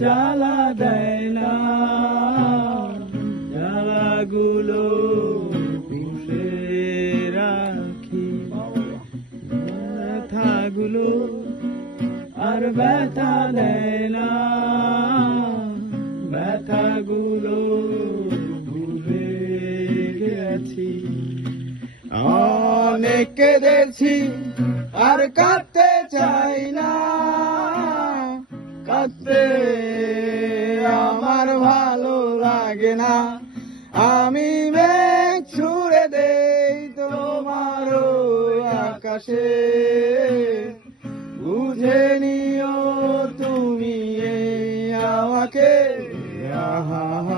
জ্বালা দেয় না, জ্বালাগুলো পুষে রাখি, ব্যথাগুলো আর ব্যথা দেয় না, ব্যথাগুলো ভুলে গেছি। অনেক কেঁদেছি আর কাঁদতে চাই না, কাঁদতে আমার ভালো লাগে না। আমি মেঘ ছুড়ে দেই তোমার আকাশে, বুঝে নিও তুমি আমাকে। আহা